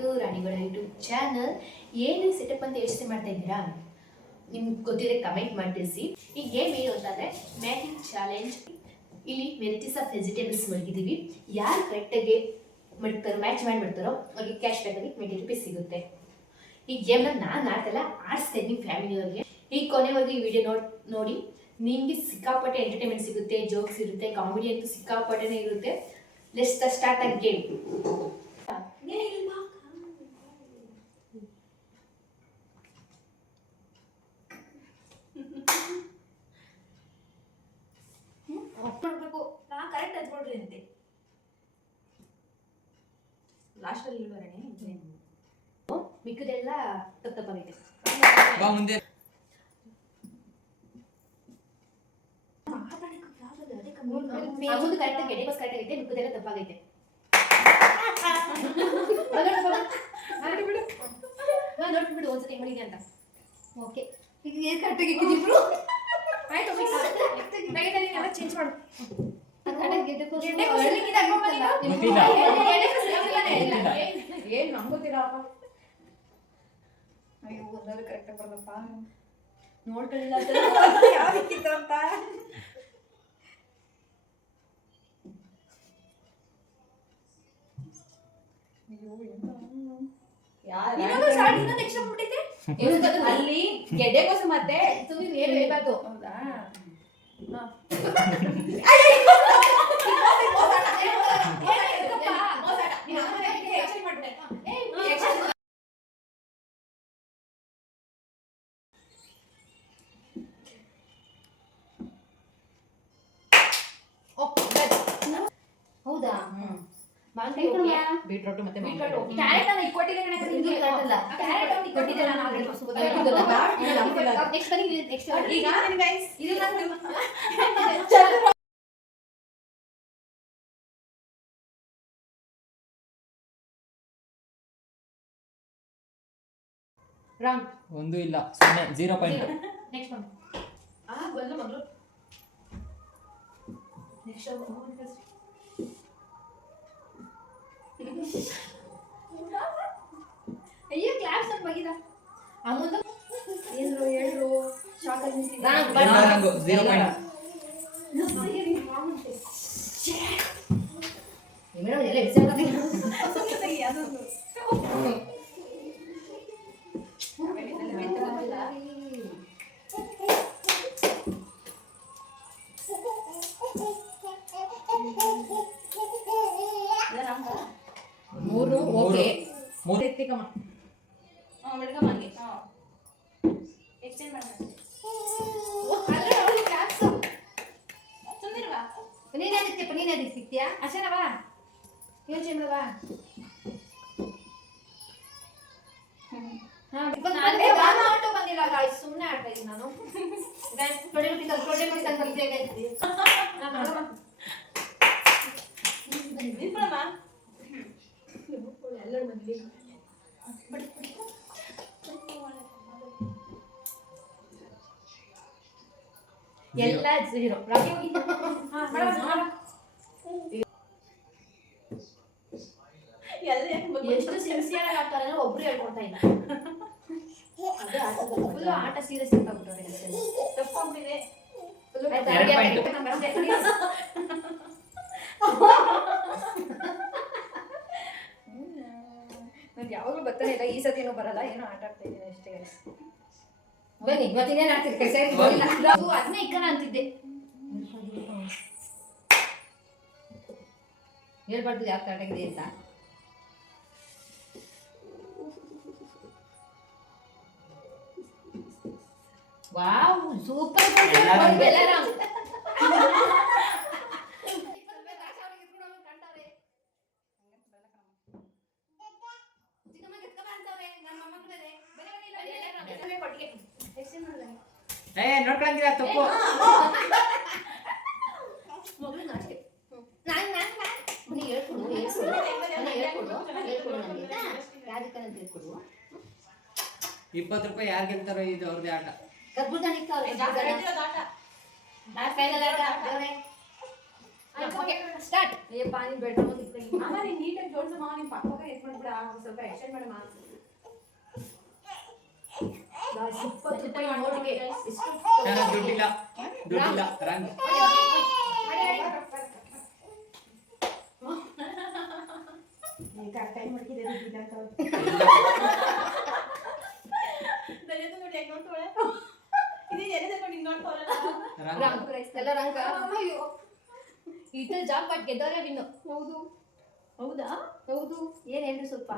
To ರಾಣಿಗಳ YouTube channel. ಏನು setup ಅಂತ ಯೋಚನೆ ಮಾಡ್ತಾ ಇದ್ದೀರಾ? ನಿಮ್ಗೆ ಗೊತ್ತಿದ್ರೆ ಕಮೆಂಟ್ ಮಾಡಿ ತಿಳಿಸಿ. ಈ ಗೇಮ್ ಏನು ಅಂತಂದರೆ ಮೇಕಿಂಗ್ ಚಾಲೆಂಜ್. ಇಲ್ಲಿ ವೆರೈಟೀಸ್ ಆಫ್ ವೆಜಿಟೇಬಲ್ಸ್ ಮಡಗಿದ್ದೀವಿ. ಯಾರು ಕರೆಕ್ಟಾಗಿ ಮ್ಯಾಚ್ ಮಾಡಿ ಮಾಡ್ತಾರೋ ಅವ್ರಿಗೆ ಕ್ಯಾಶ್ ಬ್ಯಾಕಲ್ಲಿ 20 ರೂಪೀಸ್ ಸಿಗುತ್ತೆ. ಈ ಗೇಮ್ನ ನಾನು ಆಡ್ತಲ್ಲ, ಆಡಿಸ್ತಾ ಇದ್ದೀನಿ ಫ್ಯಾಮಿಲಿಯವ್ರಿಗೆ. ಈ ಕೊನೆವರೆಗೂ ಈ ವಿಡಿಯೋ ನೋಡಿ ನಿಮಗೆ ಸಿಕ್ಕಾಪಟ್ಟೆ ಎಂಟರ್ಟೈನ್ಮೆಂಟ್ ಸಿಗುತ್ತೆ, ಜೋಕ್ಸ್ ಇರುತ್ತೆ, ಕಾಮಿಡಿ ಅಂತೂ ಸಿಕ್ಕಾಪಟ್ಟೆನೇ ಇರುತ್ತೆ. Let's start the game. ಮಾಡ್ಬೇಕು, ನಾ ಕರೆಕ್ಟ್ ಹಚ್ಕೊಳ್ರಿ ಅಂತೆ. ಲಾಸ್ಟಲ್ಲಿ ಇಲ್ವರಣೆ ಮಿಕ್ಕದೆಲ್ಲ ತಪ್ಪಾಗೈತೆ. ಮುಂದೆ ಮುಂದೆ ಕರೆಕ್ಟ್ ಎಡೆ ಬಸ್ ಕರೆಕ್ಟ್ ಆಗೈತೆ, ಮಿಕ್ಕದೆಲ್ಲ ತಪ್ಪಾಗೈತೆ. ನೋಡ್ಬಿಡು ಒಂದ್ಸತಿ ಹೆಂಗಿದೆ ಅಂತ. ಓಕೆ, ಈಗ ಏನು ಕರೆಕ್ಟಾಗಿ ಇಕ್ಕಿದ್ರು ಆಯ್ತು. ಎಲ್ಲ ಚೇಂಜ್ ಮಾಡು. ಏನ್ ನಂಬೋತೀರಪ್ಪ? ಅಯ್ಯೋ ಒಂದಾದ್ರು ಕರೆಕ್ಟ್ ಬರಲ್ಲಪ್ಪ. ನೋಡ್ಕೊಳ್ಳಿಲ್ಲ ಯಾವ್ದಿಕ್ಕಿತ್ತು ಅಂತ. ಅಲ್ಲಿ ಗೆಡ್ಡೆಗೋಸು ಮತ್ತೆ ಏನು ಹೇಳ್ಬಾರ್ದು. ಹೌದಾ? ಹೌದಾ? ಬೀಟ್ರೋಟ್ ಮತ್ತೆ ಕ್ಯಾರೆಟ್ ಅನ್ನ ಈಗ ಕೊಟ್ಟಿದ್ದೆ ಕಣೆ. ಕ್ಯಾರೆಟ್ ಅನ್ನ ಈಗ ಕೊಟ್ಟಿದ್ದೆ ನಾನು ಆಲ್ರೆಡಿ. ನೆಕ್ಸ್ಟ್ ಈಗ ಗೈಸ್ ಇದು ನಾನು ರಾಂಗ್. ಒಂದು ಇಲ್ಲ, 0 ಪಾಯಿಂಟ್. Next one. ಬಂದು ಮಗಳು. ನೆಕ್ಸ್ಟ್ ಅಯ್ಯೋ ಕ್ಲಾಸ್ ಅಂತ ಬಗಿದ. ಅಮೂಲ್ದ ಏನ್ರು ಹೇಳ್ರು ಶಾಕ್ ಆಗಿ ನಿಂತಿದ್ದೆ. 0 ಪಾಯಿಂಟ್. ಮೇಡಮ್ ಎಲ್ಲ ಎಕ್ಸಾಮ್ ಬರ್ತೀನಿ. ಅದೊಂದು ಮೂರು ಓಕೆ. ಮೂರು ಎತ್ತಿಕಮ್ಮ. ಮೇಡಮ್ ಹಾಗೆ ಎಕ್ಸ್ಚೇಂಜ್ ಮಾಡೋಣ. ಸುಂದರವಾ ನೀನೇ ಸಿಗ್ತೀಯಾ? ಅಶನವಾ ಯೋಚನೆ ಮಾಡವಾ? ಆಟೋ ಬಂದಿಲ್ಲ ಗಾಯ್ಸ್, ಸುಮ್ಮನೆ ಆಡ್ತಾ ಇದ್ದೀನಿ ನಾನು. ಎಲ್ಲ 0. ಎಷ್ಟು ಸಿನ್ಸಿಯರ್ ಆಗಿ ಆಗ್ತಾರೆ ಅಂದ್ರೆ ಒಬ್ರು ಹೇಳ್ಕೊಡ್ತಾ ಇಲ್ಲ. ಫುಲ್ ಆಟ ಸೀರಿಯಸ್ ಆಗ್ಬಿಟ್ಟವ್ರೆ. ತಪ್ಪಾಗ್ಬಿಟ್ಟಿದೆ. ನಂಗೆ ಯಾವಾಗಲೂ ಬರ್ತಾನೆ ಇಲ್ಲ, ಈ ಸತಿ ಏನೋ ಬರಲ್ಲ. ಏನೋ ಆಟ ಆಡ್ತಾ ಇದ್ದೀನಿ ಅಷ್ಟೇ ಗೈಸ್. ಬನ್ನಿ ಇವತ್ತಿನೇನು ಆಡ್ತಿದ್ದೆ? ಅದನ್ನೇ ಇಕ್ಕನ ಅಂತಿದ್ದೆ. ಹೇಳ್ಬಾರ್ದು ಯಾವ ಕರೆಕ್ಟಾಗಿದೆ ಅಂತ. Wow, super. ನೋಡ್ಕೊಳಂಗಿಲ್ಲ, ತಪ್ಪು. ಹೇಳ್ಕೊಡು. 20 ರೂಪಾಯಿ ಯಾರು ಗೆಲ್ತಾರೋ ಇದು ಅವ್ರದೇ ಆಟ. Okay start. ಏ ಪಾನಿ ಬೆಡ್ರೂಮ್ ಇತ್ತು ಅಮ್ಮ ನೀನ್ ನೀಟಾಗಿ ಜೋಡಿಸಮ್ಮ ನಿಮ್ ಪಕ್ಕವಾಗ ಎತ್ ಮಾಡ್ಬಿಡ ಸ್ವಲ್ಪ ಎಕ್ಸ್ಟೆಂಡ್ ಮಾಡಮ್ಮ 20 ರೂಪಾಯಿ ನೋಟಿಗೆ ಎಷ್ಟು ನನಗೆ ದುಡ್ಡಿಲ್ಲ ರಂಗ್ ಈಗ ಟೈಮ್ ಮಾಡ್ಕಿದೆ ದುಡ್ಡಿಲ್ಲ ಅಂತ ದಯವಿಟ್ಟು ನೋಡಿ ಯಾಕೆ ನೋಡ್ತಾಳೆ ಇದು ಏನಿದೆ ನೋಡಿ ಹಿಂಗ್ ನೋಡ್ತಾಳೆ ರಂಗ್ ರಂಗ್ ಪ್ರೈಸ್ ಎಲ್ಲ ರಂಗ ಅಯ್ಯೋ ಇತರ ಜಾಬ್ ಪಾಟ್ ಗೆದ್ದವರೇ ವಿನ್ನು. ಹೌದಾ ಹೌದು ಏನ್ ಹೇಳ್ರಿ ಸ್ವಲ್ಪ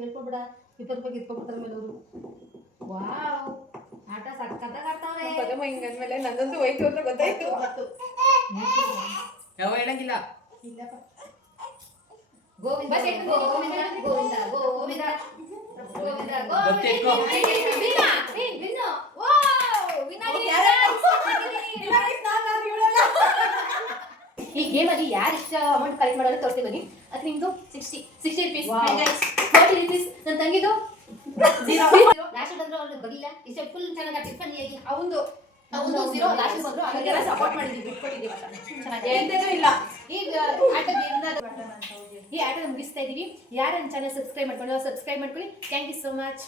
ಹೇಳ್ಕೊಬಿಡ 20 ರೂಪಾಯಿ ಇಟ್ಕೊಬಿಡ್ತಾರೆ ಮೇಲೆ ಅವರು. ವಾವ್ ಆಟ ಸಕ್ಕತ್ತಾಗಿ ಆಡ್ತಾವ್ರೆ. ಪದಮ ಹಿಂಗಂದ್ಮೇಲೆ ನಂದಂತೂ ಹೋಯ್ತು ಅಂತ ಗೊತ್ತಾಯ್ತು ಯಾವ ಹೇಳಂಗಿಲ್ಲ ಗೋವಿಂದ ಗೋವಿಂದ ಗೋವಿಂದ ಗೋವಿಂದ ಗೋವಿಂದ ಗೊತ್ತಿಟ್ಕೋ. ವಿನ್ನ ವಿನ್ನ ವಾವ್ ವಿನ್ನ ಈ ಗೇಮ್ ಅಲ್ಲಿ ಯಾರು ಇಷ್ಟ ಅಮೌಂಟ್ ಕಲೆಕ್ಟ್ ಮಾಡೋದು ತೋರಿಸ್ತೀನಿ ಬನ್ನಿ. ಅದು ನಿಮ್ದು 60 ರುಪೀಸ್, Wow. 40 ರುಪೀಸ್. ನನ್ನ ತಂಗಿದು ಲಾಸ್ಟ್ ಬಂದ್ರು ಅವ್ರಿಗೆ ಬರಲಿಲ್ಲ. ಇಷ್ಟ ಫುಲ್ ಚೆನ್ನಾಗಿ ಟಿಫನ್ ಅವಂದು ಅವ್ನು 0 ಲಾಸ್ಟ್ ಬಂದ್ರು. ಅವ್ರಿಗೆಲ್ಲ ಸಪೋರ್ಟ್ ಮಾಡಿದೀವಿ ಬಿಟ್ಕೊಟ್ಟಿದ್ದೀವಿ ಚೆನ್ನಾಗಿ ಎಂತದೂ ಇಲ್ಲ ಈಗ ಈ ಆಟನ ಮುಗಿಸ್ತಾ ಇದೀವಿ. ಯಾರು ನನ್ನ ಚಾನಲ್ ಸಬ್ಸ್ಕ್ರೈಬ್ ಮಾಡ್ಕೊಂಡು ಸಬ್ಸ್ಕ್ರೈಬ್ ಮಾಡ್ಕೊಳ್ಳಿ. Thank you so much.